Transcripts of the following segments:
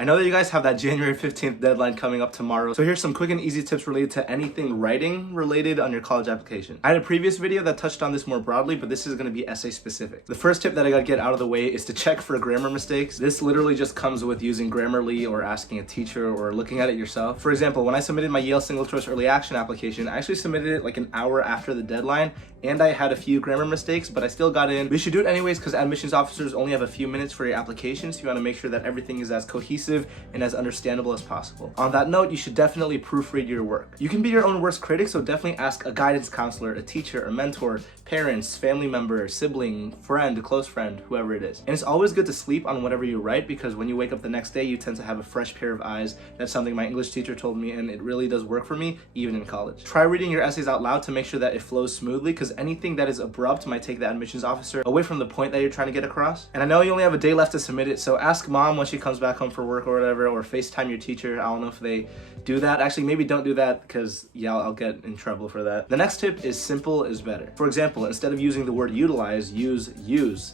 I know that you guys have that January 15th deadline coming up tomorrow, so here's some quick and easy tips related to anything writing related on your college application. I had a previous video that touched on this more broadly, but this is going to be essay specific. The first tip that I gotta get out of the way is to check for grammar mistakes. This literally just comes with using Grammarly or asking a teacher or looking at it yourself. For example, when I submitted my Yale single choice early action application, I actually submitted it like an hour after the deadline, and I had a few grammar mistakes, but I still got in. We should do it anyways because admissions officers only have a few minutes for your application, so you want to make sure that everything is as cohesive and as understandable as possible. On that note, you should definitely proofread your work. You can be your own worst critic, so definitely ask a guidance counselor, a teacher, a mentor, parents, family member, sibling, friend, close friend, whoever it is. And it's always good to sleep on whatever you write because when you wake up the next day, you tend to have a fresh pair of eyes. That's something my English teacher told me, and it really does work for me, even in college. Try reading your essays out loud to make sure that it flows smoothly because anything that is abrupt might take the admissions officer away from the point that you're trying to get across. And I know you only have a day left to submit it, so ask mom when she comes back home for work or whatever, or FaceTime your teacher. I don't know if they do that. Actually, maybe don't do that because yeah, I'll get in trouble for that. The next tip is simple is better. For example, instead of using the word utilize, use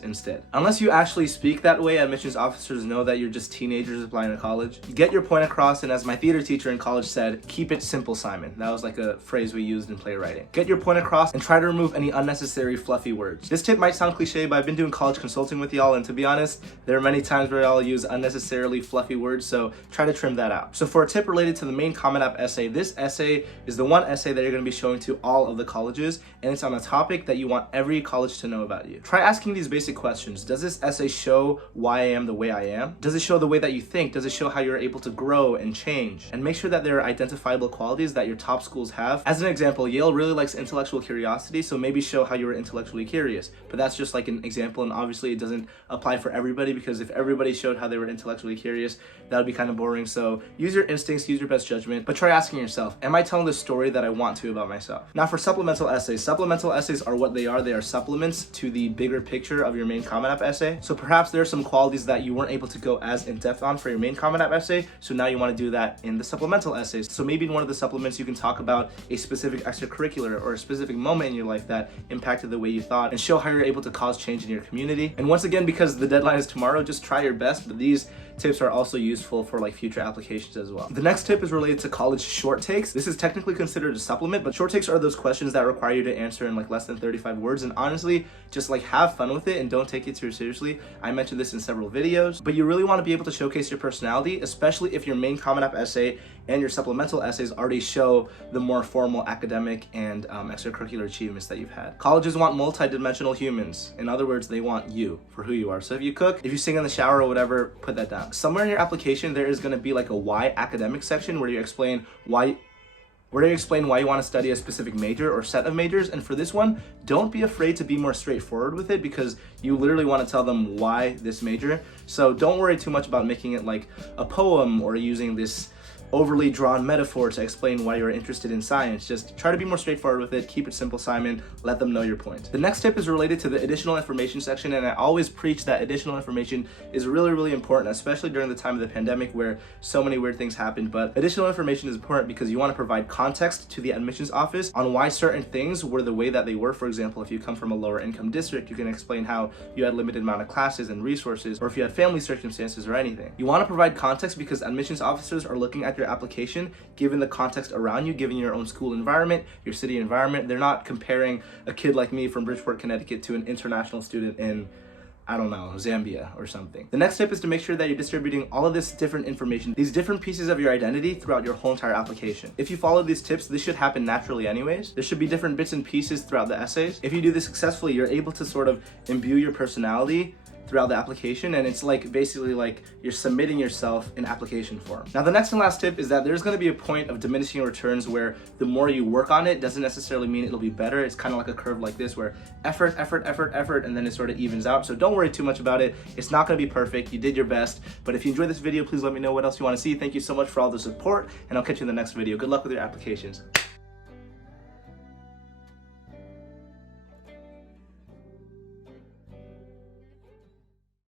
instead. Unless you actually speak that way, admissions officers know that you're just teenagers applying to college. Get your point across, and as my theater teacher in college said, keep it simple, Simon. That was like a phrase we used in playwriting. Get your point across and try to remove any unnecessary fluffy words. This tip might sound cliche, but I've been doing college consulting with y'all, and to be honest, there are many times where y'all use unnecessarily fluffy words, so try to trim that out. So for a tip related to the main Comment App essay, this essay is the one essay that you're going to be showing to all of the colleges, and it's on a topic that you want every college to know about you. Try asking these basic questions. Does this essay show why I am the way I am? Does it show the way that you think? Does it show how you're able to grow and change? And make sure that there are identifiable qualities that your top schools have. As an example, Yale really likes intellectual curiosity, so maybe show how you were intellectually curious. But that's just like an example, and obviously it doesn't apply for everybody because if everybody showed how they were intellectually curious, that would be kind of boring. So use your instincts, use your best judgment, but try asking yourself, am I telling the story that I want to about myself? Now for supplemental essays are what they are. They are supplements to the bigger picture of your main Comment App essay. So perhaps there are some qualities that you weren't able to go as in depth on for your main Comment App essay, so now you want to do that in the supplemental essays. So maybe in one of the supplements you can talk about a specific extracurricular or a specific moment in your life that impacted the way you thought and show how you're able to cause change in your community. And once again, because the deadline is tomorrow, just try your best, but these tips are also useful for like future applications as well. The next tip is related to college short takes. This is technically considered a supplement, but short takes are those questions that require you to answer in like less than 35 words, and honestly, just like have fun with it and don't take it too seriously. I mentioned this in several videos, but you really want to be able to showcase your personality, especially if your main Comment App essay and your supplemental essays already show the more formal academic and extracurricular achievements that you've had. Colleges want multi-dimensional humans. In other words, they want you for who you are. So if you cook, if you sing in the shower or whatever, put that down. Somewhere in your application, there is going to be like a why academic section where you explain why you want to study a specific major or set of majors. And for this one, don't be afraid to be more straightforward with it because you literally want to tell them why this major. So don't worry too much about making it like a poem or using this overly drawn metaphor to explain why you're interested in science. Just try to be more straightforward with it. Keep it simple, Simon. Let them know your point. The next tip is related to the additional information section, and I always preach that additional information is really, really important, especially during the time of the pandemic where so many weird things happened. But additional information is important because you want to provide context to the admissions office on why certain things were the way that they were. For example, if you come from a lower income district, you can explain how you had limited amount of classes and resources, or if you had family circumstances or anything. You want to provide context because admissions officers are looking at your application given the context around you, given your own school environment, your city environment. They're not comparing a kid like me from Bridgeport, Connecticut to an international student in, I don't know, Zambia or something. The next tip is to make sure that you're distributing all of this different information, these different pieces of your identity throughout your whole entire application. If you follow these tips, this should happen naturally anyways. There should be different bits and pieces throughout the essays. If you do this successfully, you're able to sort of imbue your personality throughout the application, and it's like basically like you're submitting yourself in application form. Now the next and last tip is that there's going to be a point of diminishing returns where the more you work on it doesn't necessarily mean it'll be better. It's kind of like a curve like this where effort, and then it sort of evens out. So don't worry too much about it. It's not going to be perfect. You did your best, but if you enjoyed this video, please let me know what else you want to see. Thank you so much for all the support, and I'll catch you in the next video. Good luck with your applications.